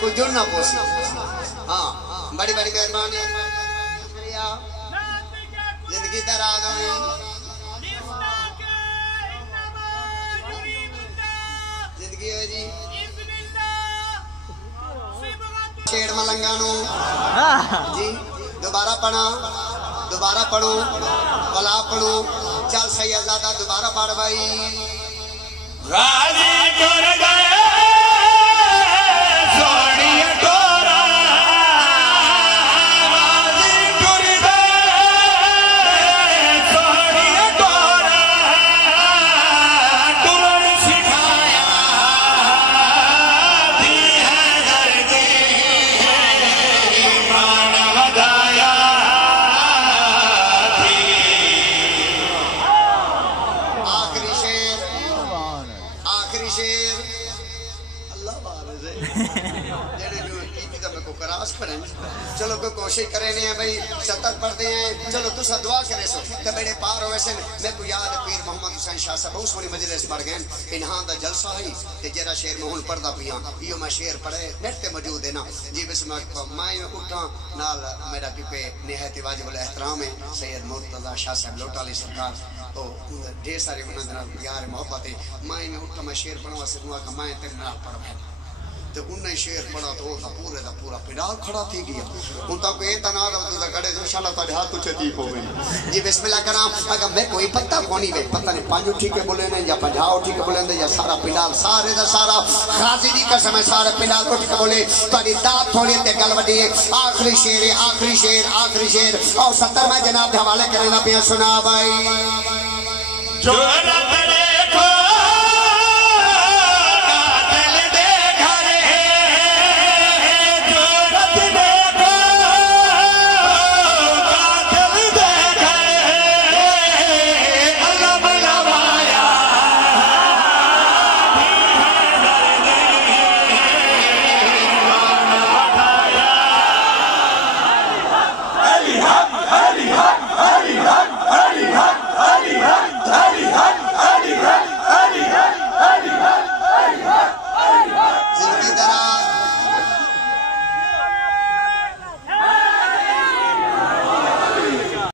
कोई जुड़ ना पोसी। हाँ बड़ी बड़ी मेहरबानी, जिंदगी दराज हो। जिंदगी हो जी शेर मलंगानू जी। दोबारा पढ़ा, दोबारा पढ़ो, भला पढ़ो। चल सैयदजादा दोबारा पढ़ भाई। राजी कर गए सोनिया तोरा, राजी कर गए सोनिया तोरा, तुरन सिखाया दी है दर्दी ईमान वधाया थी। आखिरी शेर, आखिरी शेर अल्लाह बारज़ है जेड़े जो कीती तो मैं को करास खड़े। चलो कोई कोशिश करे नहीं है भाई, शतक पढ़ते हैं। चलो तुसा दुआ करे सो ते बेड़े पार होवे सन। मैं को याद पीर मोहम्मद हुसैन शाह साहब बहुत सोहनी मजलिस पढ़ गए। इन्हां दा जलसा है ते जेड़ा शेर मैं हुन पढ़दा पिया इयो मैं शेर पढ़े नेट ते मौजूद है ना जी। बिस्मिल्लाह मैं उठा नाल मेरा पिपे निहायत वाजिबुल एहतराम है सैयद मुर्तजा शाह साहब लोटाली सरकार। तो ढेर सारे उन्होंने यार मोहब्बत है। मैं उठा मैं शेर पढ़वा सकूँगा कि मैं तेरे नाल पढ़वा तो उन्हें शेर पढ़ा तो पूरे का पूरा पिंडाल खड़ा थी गया। हूँ तो कोई तना गड़े तो शाला तेरे हाथ तुझे ठीक हो गई जी। बिस्मिल्लाह करा अगर मैं कोई पता कौन ही पता नहीं 5 उठी के बोले ने या 50 उठी के बोले या सारा पिंडाल सारे का सारा खाजी की कसम है सारे पिंडाल उठ के बोले तारी दात थोड़ी ते गल वड्डी। आखिरी शेर है, आखिरी शेर, आखिरी शेर। और 70 में जनाब के हवाले करना पिया सुना भाई। जो